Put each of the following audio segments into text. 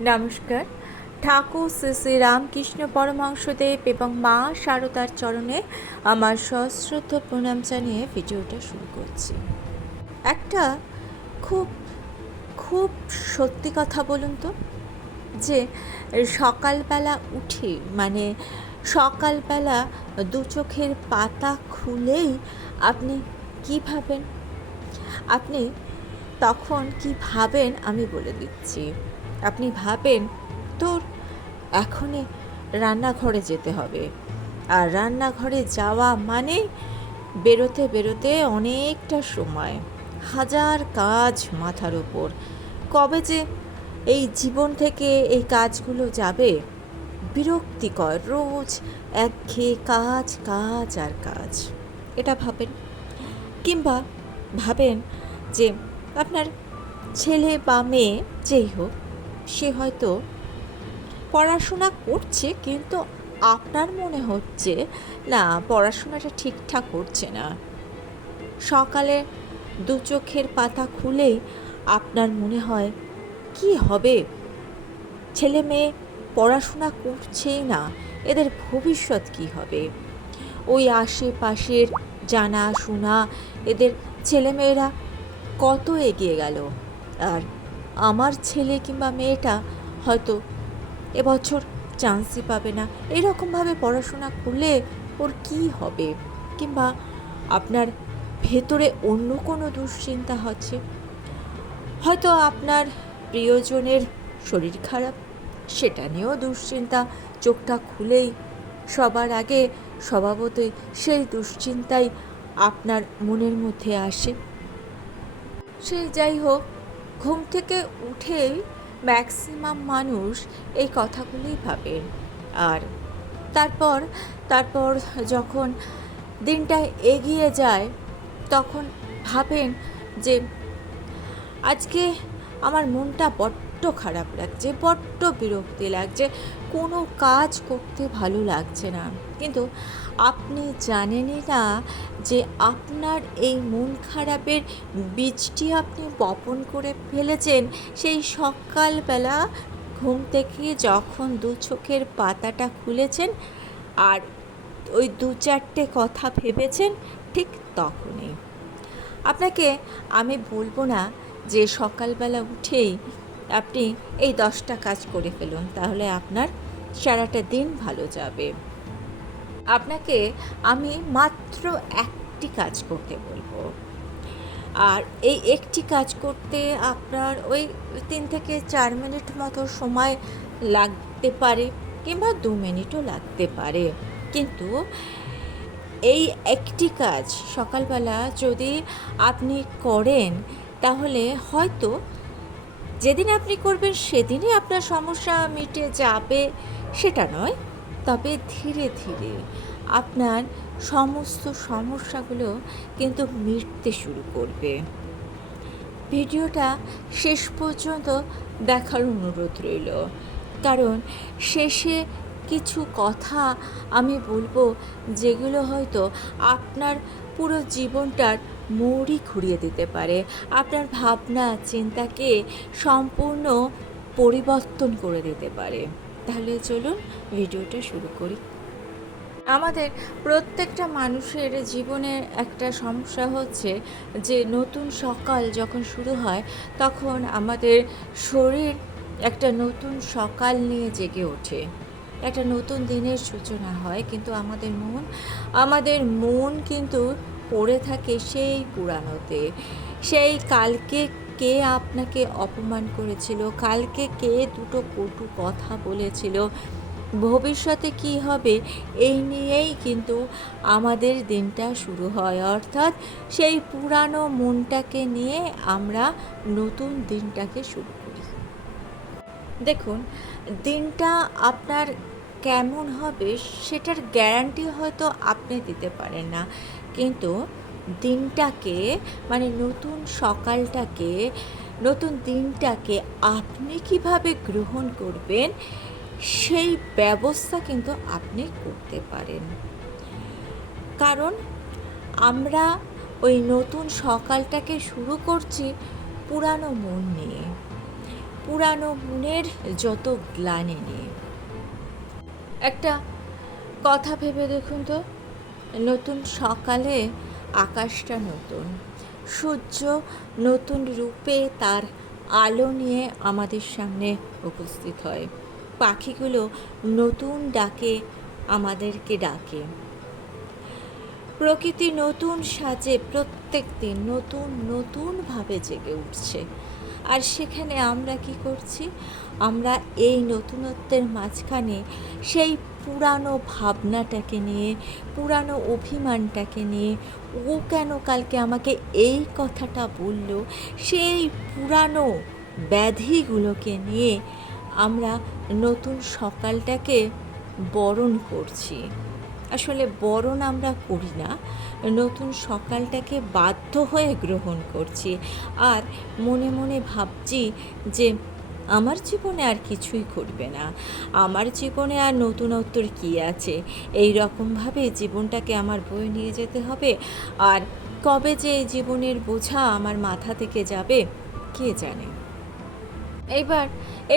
নমস্কার। ঠাকুর শ্রী শ্রী রামকৃষ্ণ পরমহংসদেব এবং মা শারদার চরণে আমার সশ্রদ্ধ প্রণাম জানিয়ে ভিডিওটা শুরু করছি। একটা খুব খুব সত্যি কথা বলুন তো, যে সকালবেলা উঠি সকালবেলা দু চোখের পাতা খুলেই আপনি কী ভাবেন? আপনি তখন কি ভাবেন আমি বলে দিচ্ছি। আপনি ভাবেন তোর এখনই রান্নাঘরে যেতে হবে, আর রান্নাঘরে যাওয়া মানে বেরোতে বেরোতে অনেকটা সময়, হাজার কাজ মাথার ওপর। কবে যে এই জীবন থেকে এই কাজগুলো যাবে, বিরক্তিকর, রোজ একঘেয়ে কাজ কাজ আর কাজ, এটা ভাবেন। কিংবা ভাবেন যে আপনার ছেলে বা মেয়ে যেই হোক, সে হয়তো পড়াশোনা করছে, কিন্তু আপনার মনে হচ্ছে না পড়াশোনাটা ঠিকঠাক করছে না। সকালে দু চোখের পাতা খুলেই আপনার মনে হয় কি হবে, ছেলে মেয়ে পড়াশোনা করছেই না, এদের ভবিষ্যৎ কি হবে। ওই আশেপাশের জানাশোনা এদের ছেলেমেয়েরা কত এগিয়ে গেল, আর আমার ছেলে কিংবা মেয়েটা হয়তো এবছর চান্সই পাবে না, এরকমভাবে পড়াশোনা করলে ওর কী হবে। কিংবা আপনার ভেতরে অন্য কোনো দুশ্চিন্তা হচ্ছে, হয়তো আপনার প্রিয়জনের শরীর খারাপ, সেটা নিয়েও দুশ্চিন্তা। চোখটা খুলেই সবার আগে স্বভাবতই সেই দুশ্চিন্তাই আপনার মনের মধ্যে আসে। সে যাই হোক, ঘুম থেকে উঠেই ম্যাক্সিমাম মানুষ এই কথাগুলোই ভাবেন। আর তারপর তারপর যখন দিনটা এগিয়ে যায়, তখন ভাবেন যে আজকে আমার মনটা বড্ড খারাপ লাগছে, বড্ড বিরক্তি লাগছে, কোনো কাজ করতে ভালো লাগছে না। কিন্তু আপনি জানেনই না যে আপনার এই মন খারাপের বীজটি আপনি বপন করে ফেলেছেন সেই সকালবেলা ঘুম থেকে যখন দু চোখের পাতাটা খুলেছেন আর ওই দু চারটে কথা ভেবেছেন, ঠিক তখনই। আপনাকে আমি বলবো না যে সকালবেলা উঠেই আপনি এই 10টা কাজ করে ফেলুন, তাহলে আপনার সারাটা দিন ভালো যাবে। আপনাকে আমি মাত্র একটি কাজ করতে বলবো, আর এই একটি কাজ করতে আপনার ওই 3 থেকে 4 মিনিট মতো সময় লাগতে পারে, কিংবা 2 মিনিটও লাগতে পারে। কিন্তু এই একটি কাজ সকালবেলা যদি আপনি করেন, তাহলে হয়তো যেদিন আপনি করবেন সেদিনই আপনার সমস্যা মিটে যাবে সেটা নয়, তবে ধীরে ধীরে আপনার সমস্ত সমস্যাগুলো কিন্তু মিটতে শুরু করবে। ভিডিওটা শেষ পর্যন্ত দেখার অনুরোধ রইল, কারণ শেষে কিছু কথা আমি বলবো যেগুলো হয়তো আপনার পুরো জীবনটার মোড়ই ঘুরিয়ে দিতে পারে, আপনার ভাবনা চিন্তাকে সম্পূর্ণ পরিবর্তন করে দিতে পারে। তাহলে চলুন ভিডিওটা শুরু করি। আমাদের প্রত্যেকটা মানুষের জীবনে একটা সমস্যা হচ্ছে যে নতুন সকাল যখন শুরু হয়, তখন আমাদের শরীর একটা নতুন সকাল নিয়ে জেগে ওঠে, একটা নতুন দিনের সূচনা হয়, কিন্তু আমাদের মন কিন্তু পড়ে থাকে সেই পুরানোতে। সেই কালকে কে আপনাকে অপমান করেছিল, কালকে কে দুটো কটু কথা বলেছিল, ভবিষ্যতে কি হবে, এই নিয়েই কিন্তু আমাদের দিনটা শুরু হয়। অর্থাৎ সেই পুরানো মনটাকে নিয়ে আমরা নতুন দিনটাকে শুরু করি। দেখুন, দিনটা আপনার কেমন হবে সেটার গ্যারান্টি হয়তো আপনি দিতে পারেন না, কিন্তু দিনটাকে নতুন সকালটাকে, নতুন দিনটাকে আপনি কিভাবে গ্রহণ করবেন সেই ব্যবস্থা কিন্তু আপনি করতে পারেন। কারণ আমরা ওই নতুন সকালটাকে শুরু করছি পুরানো মন নিয়ে। পুরানো মনের যত গ্লানি নিয়ে। একটা কথা ভেবে দেখুন তো, নতুন সকালে আকাশটা নতুন, সূর্য নতুন রূপে তার আলো নিয়ে আমাদের সামনে উপস্থিত হয়, পাখিগুলো নতুন ডাকে আমাদেরকে ডাকে, প্রকৃতি নতুন সাজে প্রত্যেক দিন নতুন নতুনভাবে জেগে উঠছে। আর সেখানে আমরা কি করছি? আমরা এই নতুনত্বের মাঝখানে সেই পুরানো ভাবনাটাকে নিয়ে, পুরানো অভিমানটাকে নিয়ে, ও কেন কালকে আমাকে এই কথাটা বলল, সেই পুরানো ব্যাধিগুলোকে নিয়ে আমরা নতুন সকালটাকে বরণ করছি। আসলে বরণ আমরা করি না, নতুন সকালটাকে বাধ্য হয়ে গ্রহণ করছি। আর মনে মনে ভাবছি যে আমার জীবনে আর কিছুই ঘটবে না, আমার জীবনে আর নতুনত্বর কী আছে, এই রকমভাবে জীবনটাকে আমার বয়ে নিয়ে যেতে হবে। আর কবে যে এই জীবনের বোঝা আমার মাথা থেকে যাবে কে জানে। এইবার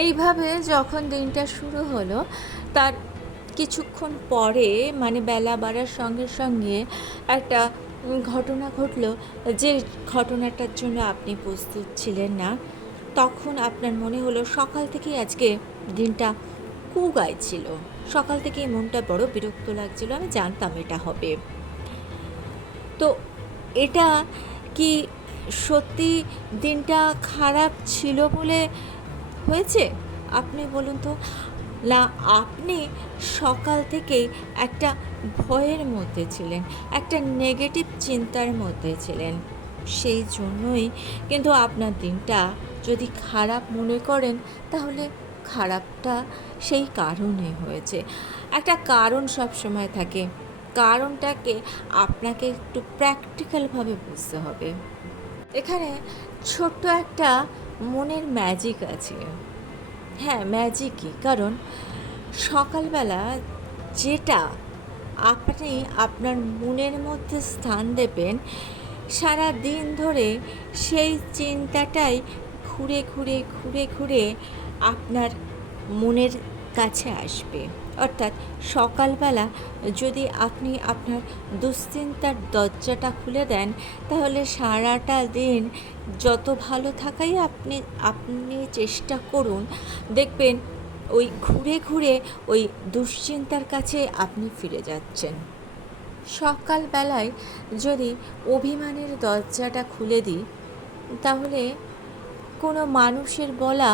এইভাবে যখন দিনটা শুরু হলো, তার কিছুক্ষণ পরে মানে বেলা বাড়ার সঙ্গে সঙ্গে একটা ঘটনা ঘটলো, যে ঘটনাটার জন্য আপনি প্রস্তুত ছিলেন না। তখন আপনার মনে হলো সকাল থেকেই আজকে দিনটা গাইছিল, সকাল থেকেই মনটা বড় বিরক্ত লাগছিল, আমি জানতাম এটা হবে। তো এটা কি সত্যি দিনটা খারাপ ছিল বলে হয়েছে? আপনি বলুন তো। না, আপনি সকাল থেকেই একটা ভয়ের মধ্যে ছিলেন, একটা নেগেটিভ চিন্তার মধ্যে ছিলেন, সেই জন্যই কিন্তু আপনার দিনটা যদি খারাপ মনে করেন তাহলে খারাপটা সেই কারণে হয়েছে। একটা কারণ সব সময় থাকে, কারণটাকে আপনাকে একটু প্র্যাকটিক্যালভাবে বুঝতে হবে। এখানে ছোট্ট একটা মনের ম্যাজিক আছে। হ্যাঁ, ম্যাজিকই। কারণ সকালবেলা যেটা আপনি আপনার মনের মধ্যে স্থান দেবেন, সারা দিন ধরে সেই চিন্তাটাই ঘুরে ঘুরে ঘুরে ঘুরে আপনার মনের কাছে আসবে। অর্থাৎ সকালবেলা যদি আপনি আপনার দুশ্চিন্তার দরজাটা খুলে দেন, তাহলে সারাটা দিন যত ভালো থাকাই আপনি চেষ্টা করুন, দেখবেন ওই ঘুরে ঘুরে ওই দুশ্চিন্তার কাছে আপনি ফিরে যাচ্ছেন। সকালবেলায় যদি অভিমানের দরজাটা খুলে দিই, তাহলে কোনো মানুষের বলা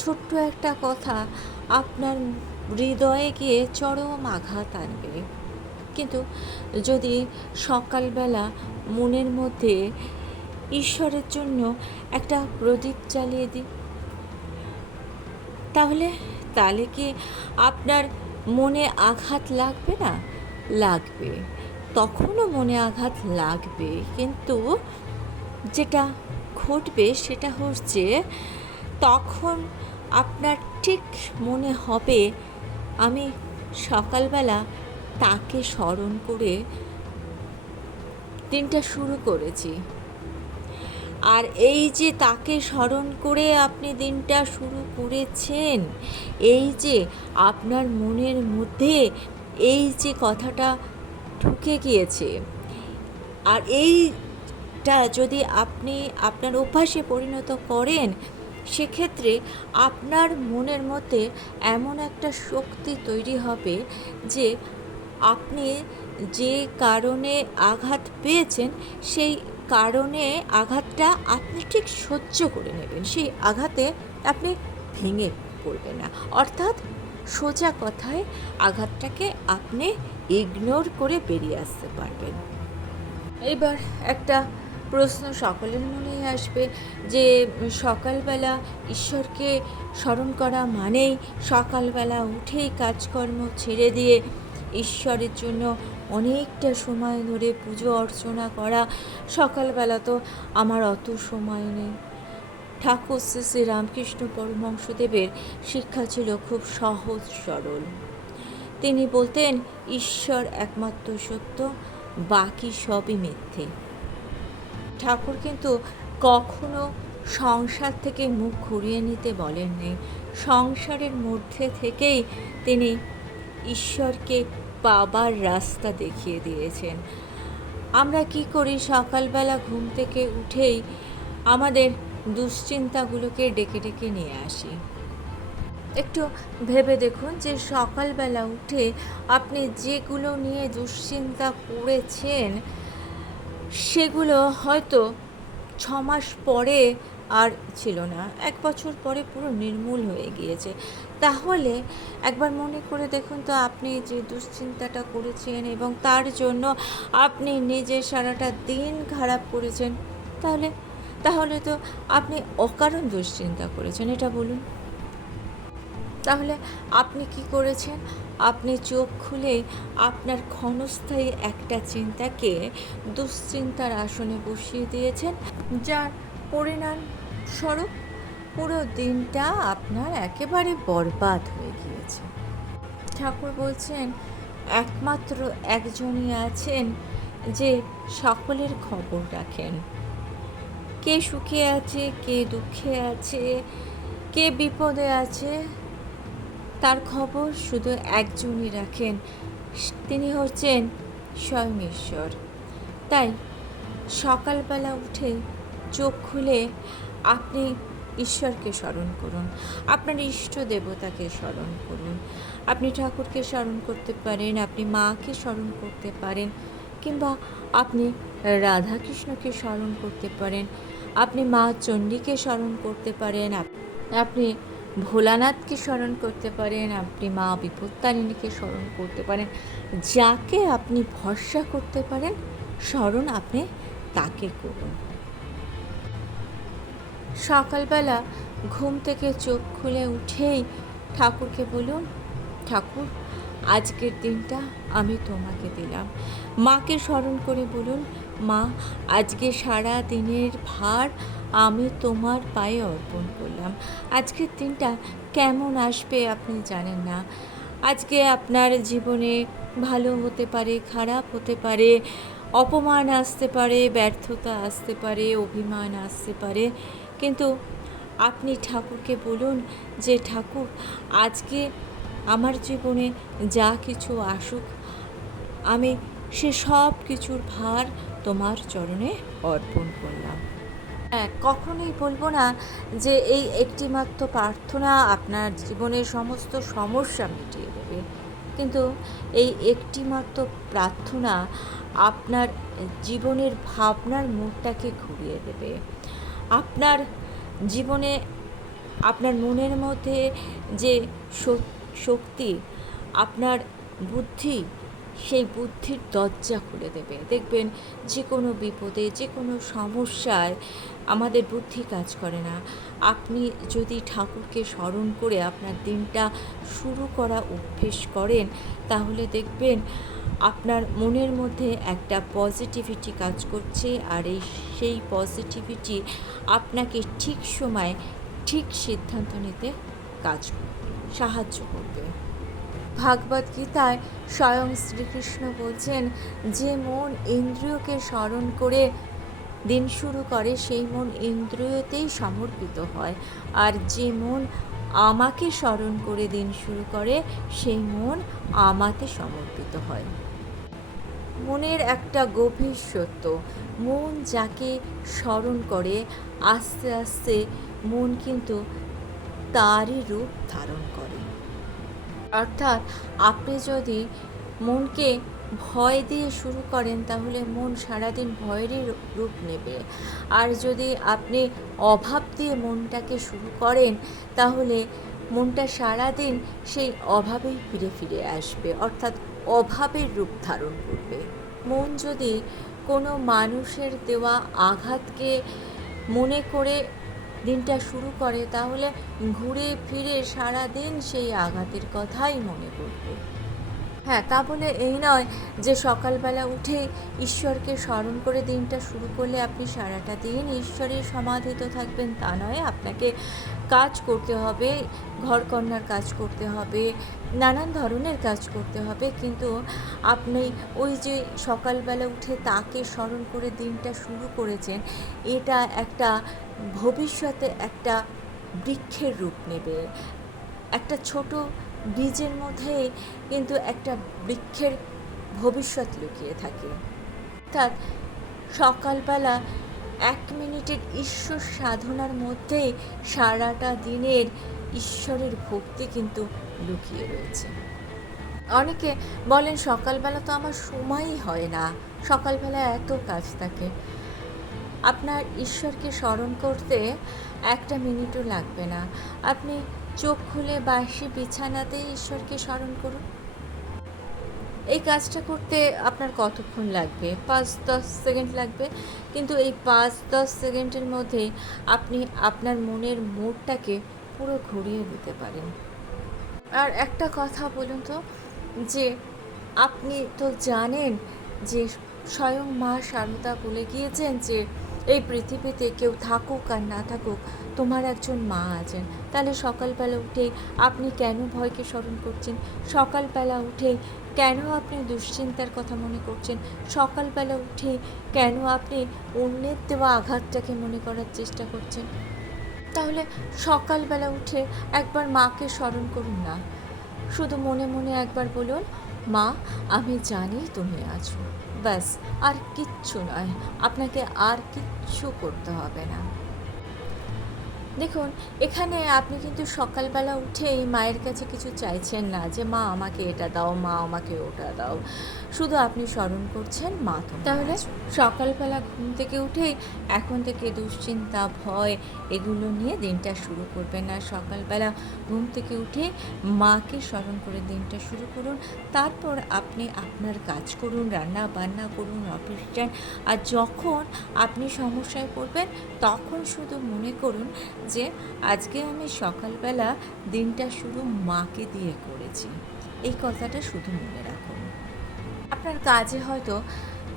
ছোট্ট একটা কথা আপনার হৃদয়ে গিয়ে চরম আঘাত আনবে। কিন্তু যদি সকালবেলা মনের মধ্যে ঈশ্বরের জন্য একটা প্রদীপ জ্বালিয়ে দিই, তাহলে কি আপনার মনে আঘাত লাগবে না? লাগবে, তখনও মনে আঘাত লাগবে, কিন্তু যেটা ঘটবে সেটা হচ্ছে তখন আপনার ঠিক মনে হবে আমি সকালবেলা তাকে স্মরণ করে দিনটা শুরু করেছি। আর এই যে তাকে স্মরণ করে আপনি দিনটা শুরু করেছেন, এই যে আপনার মনের মধ্যে এই যে কথাটা ঢুকে গিয়েছে, আর এইটা যদি আপনি আপনার অভ্যাসে পরিণত করেন, সেক্ষেত্রে আপনার মনের মধ্যে এমন একটা শক্তি তৈরি হবে যে আপনি যে কারণে আঘাত পেয়েছেন, সেই কারণে আঘাতটা আপনি ঠিক সহ্য করে নেবেন, সেই আঘাতে আপনি ভেঙে পড়বেন না। অর্থাৎ সোজা কথায় আঘাতটাকে আপনি ইগনোর করে বেরিয়ে আসতে পারবেন। এবার একটা প্রশ্ন সকলের মনেই আসবে যে সকালবেলা ঈশ্বরকে স্মরণ করা মানেই সকালবেলা উঠেই কাজকর্ম ছেড়ে দিয়ে ঈশ্বরের জন্য অনেকটা সময় ধরে পুজো অর্চনা করা। সকালবেলা তো আমার অত সময় নেই। ঠাকুর শ্রী শ্রী রামকৃষ্ণ পরমহংসদেবের শিক্ষা ছিল খুব সহজ সরল। তিনি বলতেন, ঈশ্বর একমাত্র সত্য, বাকি সবই মিথ্যে। ঠাকুর কিন্তু কখনো সংসার থেকে মুখ ঘুরিয়ে নিতে বলেননি। সংসারের মধ্যে থেকেই তিনি ঈশ্বরকে পাবার রাস্তা দেখিয়ে দিয়েছেন। আমরা কি করি, সকালবেলা ঘুম থেকে উঠেই আমাদের দুশ্চিন্তাগুলোকে ডেকে ডেকে নিয়ে আসি। একটু ভেবে দেখুন যে সকালবেলা উঠে আপনি যেগুলো নিয়ে দুশ্চিন্তা করেছেন সেগুলো হয়তো 6 মাস পরে আর ছিল না, 1 বছর পরে পুরো নির্মূল হয়ে গিয়েছে। তাহলে একবার মনে করে দেখুন তো, আপনি যে দুশ্চিন্তাটা করেছেন এবং তার জন্য আপনি নিজে সারাটা দিন খারাপ করেছেন, তাহলে তাহলে তো আপনি অকারণ দুশ্চিন্তা করেছেন, এটা বলুন। তাহলে আপনি কি করেছেন? আপনি চোখ খুলে আপনার ক্ষণস্থায়ী একটা চিন্তাকে দুশ্চিন্তার আসনে বসিয়ে দিয়েছেন, যার পরিণামস্বরূপ পুরো দিনটা আপনার একেবারে বরবাদ হয়ে গিয়েছে। ঠাকুর বলছেন, একমাত্র একজনই আছেন যে সকলের খবর রাখেন। কে সুখে আছে, কে দুঃখে আছে, কে বিপদে আছে, তার খবর শুধু একজনই রাখেন, তিনি হচ্ছেন স্বয়ং ঈশ্বর। তাই সকালবেলা উঠে চোখ খুলে আপনি ঈশ্বরকে স্মরণ করুন, আপনার ইষ্ট দেবতাকে স্মরণ করুন। আপনি ঠাকুরকে স্মরণ করতে পারেন, আপনি মাকে স্মরণ করতে পারেন, কিংবা আপনি রাধাকৃষ্ণকে স্মরণ করতে পারেন, আপনি মা চণ্ডীকে স্মরণ করতে পারেন, আপনি ভোলানাথকে স্মরণ করতে পারেন, আপনি মা বিপত্তারিণীকে স্মরণ করতে পারেন। যাকে আপনি ভরসা করতে পারেন স্মরণ আপনি তাকে করুন। সকালবেলা ঘুম থেকে চোখ খুলে উঠেই ঠাকুরকে বলুন, ঠাকুর আজকের দিনটা আমি তোমাকে দিলাম। মাকে স্মরণ করে বলুন, মা আজকে সারা দিনের ভার আমি তোমার পায়ে অর্পণ করলাম। আজকের দিনটা কেমন আসবে আপনি জানেন না। আজকে আপনার জীবনে ভালো হতে পারে, খারাপ হতে পারে, অপমান আসতে পারে, ব্যর্থতা আসতে পারে, অভিমান আসতে পারে, কিন্তু আপনি ঠাকুরকে বলুন যে ঠাকুর আজকে আমার জীবনে যা কিছু আসুক, আমি সে সব কিছুর ভার তোমার চরণে অর্পণ করলাম। কখনোই বলবো না যে এই একটিমাত্র প্রার্থনা আপনার জীবনের সমস্ত সমস্যা মিটিয়ে দেবে, কিন্তু এই একটিমাত্র প্রার্থনা আপনার জীবনের ভাবনার মোড়টাকে ঘুরিয়ে দেবে। আপনার জীবনে আপনার মনের মধ্যে যে শক্তি, আপনার বুদ্ধি, সেই বুদ্ধির দরজা খুলে দেবে। দেখবেন যে কোনো বিপদে, যে কোনো সমস্যায় আমাদের বুদ্ধি কাজ করে না। আপনি যদি ঠাকুরকে স্মরণ করে আপনার দিনটা শুরু করা অভ্যেস করেন, তাহলে দেখবেন আপনার মনের মধ্যে একটা পজিটিভিটি কাজ করছে, আর সেই পজিটিভিটি আপনাকে ঠিক সময়ে ঠিক সিদ্ধান্ত নিতে সাহায্য করবে। ভাগবত গীতায় স্বয়ং শ্রীকৃষ্ণ বলছেন, যে মন ইন্দ্রিয়কে স্মরণ করে দিন শুরু করে সেই মন ইন্দ্রিয়তেই সমর্পিত হয়, আর যে মন আমাকে স্মরণ করে দিন শুরু করে সেই মন আমাতে সমর্পিত হয়। মনের একটা গভীর সত্য, মন যাকে স্মরণ করে আস্তে আস্তে মন কিন্তু তারই রূপ ধারণ করে। অর্থাৎ আপনি যদি মনকে ভয় দিয়ে শুরু করেন তাহলে মন সারাদিন ভয়েরই রূপ নেবে, আর যদি আপনি অভাব দিয়ে মনটাকে শুরু করেন তাহলে মনটা সারাদিন সেই অভাবেই ফিরে ফিরে আসবে, অর্থাৎ অভাবের রূপ ধারণ করবে। মন যদি কোনো মানুষের দেওয়া আঘাতকে মনে করে দিনটা শুরু করে তাহলে ঘুরে ফিরে সারাদিন সেই আঘাতের কথাই মনে পড়বে। হ্যাঁ, তা বলে এই নয় যে সকালবেলা উঠে ঈশ্বরকে স্মরণ করে দিনটা শুরু করলে আপনি সারাটা দিন ঈশ্বরের সমাধিত থাকবেন, তা নয়। আপনাকে কাজ করতে হবে, ঘরকন্নার কাজ করতে হবে, নানান ধরনের কাজ করতে হবে, কিন্তু আপনি ওই যে সকালবেলা উঠে তাকে স্মরণ করে দিনটা শুরু করেছেন, এটা একটা ভবিষ্যতে একটা বৃক্ষের রূপ নেবে। একটা ছোট বীজের মধ্যে কিন্তু একটা বৃক্ষের ভবিষ্যৎ লুকিয়ে থাকে। অর্থাৎ সকালবেলা 1 মিনিটের ঈশ্বর সাধনার মধ্যে সারাটা দিনের ঈশ্বরের ভক্তি কিন্তু লুকিয়ে রয়েছে। অনেকে বলেন সকালবেলা তো আমার সময়ই হয় না, সকালবেলা এত কাজ থাকে। আপনার ঈশ্বরকে স্মরণ করতে 1 মিনিটও লাগবে না। আপনি চোখ খুলে বাসি বিছানাতেই ঈশ্বরকে স্মরণ করুন। এই কাজটা করতে আপনার কতক্ষণ লাগবে? 5-10 সেকেন্ড লাগবে, কিন্তু এই 5-10 সেকেন্ডের মধ্যে আপনি আপনার মনের মোড়টাকে পুরো ঘুরিয়ে দিতে পারেন। আর একটা কথা বলুন তো, যে আপনি তো জানেন যে স্বয়ং মা শারদা বলে গিয়েছেন যে এই পৃথিবীতে কেউ থাকুক আর না থাকুক, তোমার একজন মা আছেন। তাহলে সকালবেলা উঠেই আপনি কেন ভয়কে স্মরণ করছেন? সকালবেলা উঠেই কেন আপনি দুশ্চিন্তার কথা মনে করছেন? সকালবেলা উঠে কেন আপনি অন্যের দেওয়া আঘাতটাকে মনে করার চেষ্টা করছেন? তাহলে সকালবেলা উঠে একবার মাকে স্মরণ করুন না। শুধু মনে মনে একবার বলুন, মা আমি জানি তুমি আছো, ব্যাস। আর কিচ্ছু নয়, আপনাকে আর কিচ্ছু করতে হবে না। দেখুন, এখানে আপনি কিন্তু সকালবেলা উঠেই মায়ের কাছে কিছু চাইছেন না যে মা আমাকে এটা দাও, মা আমাকে ওটা দাও। শুধু আপনি স্মরণ করছেন মা তুমি। তাহলে সকালবেলা ঘুম থেকে উঠেই এখন থেকে দুশ্চিন্তা, ভয় এগুলো নিয়ে দিনটা শুরু করবেন না। সকালবেলা ঘুম থেকে উঠে মাকে স্মরণ করে দিনটা শুরু করুন। তারপর আপনি আপনার কাজ করুন, রান্না বান্না করুন, অফিস যান। আর যখন আপনি সমস্যায় পড়বেন তখন শুধু মনে করুন যে আজকে আমি সকালবেলা দিনটা শুরু মাকে দিয়ে করেছি। এই কথাটা শুধু মনে রাখুন। আপনার কাজে হয়তো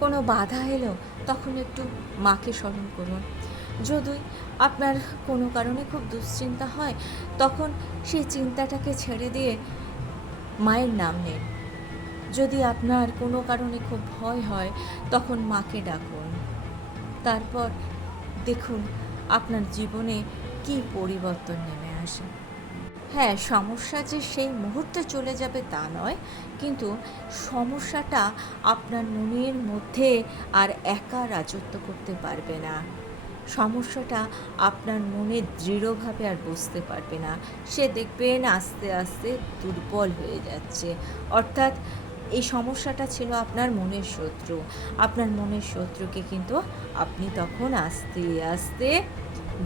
কোনো বাধা এলো, তখন একটু মাকে স্মরণ করুন। যদি আপনার কোনো কারণে খুব দুশ্চিন্তা হয়, তখন সেই চিন্তাটাকে ছেড়ে দিয়ে মায়ের নাম নিন। যদি আপনার কোনো কারণে খুব ভয় হয়, তখন মাকে ডাকুন। তারপর দেখুন আপনার জীবনে কী পরিবর্তন নেমে আসে। হ্যাঁ, সমস্যা যে সেই মুহূর্তে চলে যাবে তা নয়, কিন্তু সমস্যাটা আপনার মনের মধ্যে আর একা রাজত্ব করতে পারবে না। সমস্যাটা আপনার মনে দৃঢ়ভাবে আর বসতে পারবে না। সে দেখবেন আস্তে আস্তে দুর্বল হয়ে যাচ্ছে। অর্থাৎ এই সমস্যাটা ছিল আপনার মনের শত্রু। আপনার মনের শত্রুকে কিন্তু আপনি তখন আস্তে আস্তে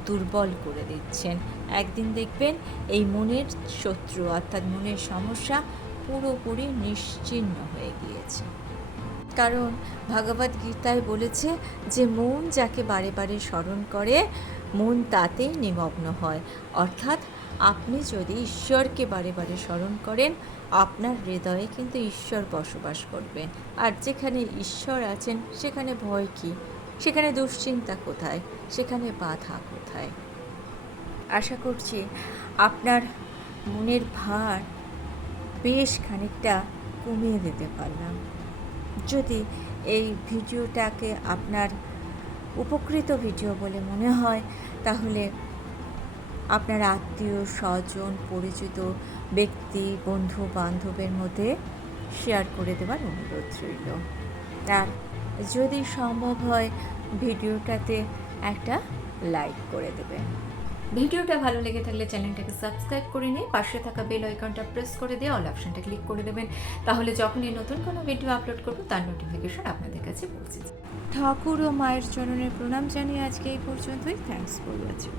দুর্বল করে দিচ্ছেন। একদিন দেখবেন এই মনের শত্রু অর্থাৎ মনের সমস্যা পুরোপুরি নিশ্চিহ্ন হয়ে গিয়েছে। কারণ ভগবদ্গীতায় বলেছে যে মন যাকে বারে বারে স্মরণ করে মন তাতেই নিমগ্ন হয়। অর্থাৎ আপনি যদি ঈশ্বরকে বারে বারে স্মরণ করেন, আপনার হৃদয়ে কিন্তু ঈশ্বর বসবাস করবেন। আর যেখানে ঈশ্বর আছেন সেখানে ভয় কী? সেখানে দুশ্চিন্তা কোথায়? সেখানে বাধা কোথায়? আশা করছি আপনার মনের ভার বেশ খানিকটা কমিয়ে দিতে পারলাম। যদি এই ভিডিওটাকে আপনার উপকৃত ভিডিও বলে মনে হয়, তাহলে আপনার আত্মীয় স্বজন পরিচিত ব্যক্তি বন্ধু বান্ধবের মধ্যে শেয়ার করে দেওয়ার অনুরোধ রইল। আর যদি সম্ভব হয় ভিডিওটাতে একটা লাইক করে দেবেন। ভিডিওটা ভালো লেগে থাকলে চ্যানেলটাকে সাবস্ক্রাইব করে নিয়ে পাশে থাকা বেল আইকনটা প্রেস করে দিয়ে অল অপশনটা ক্লিক করে দেবেন। তাহলে যখনই নতুন কোনো ভিডিও আপলোড করব তার নোটিফিকেশন আপনাদের কাছে পৌঁছে যাবে। ঠাকুর ও মায়ের চরণের প্রণাম জানিয়ে আজকে এই পর্যন্তই। Thanks for watching.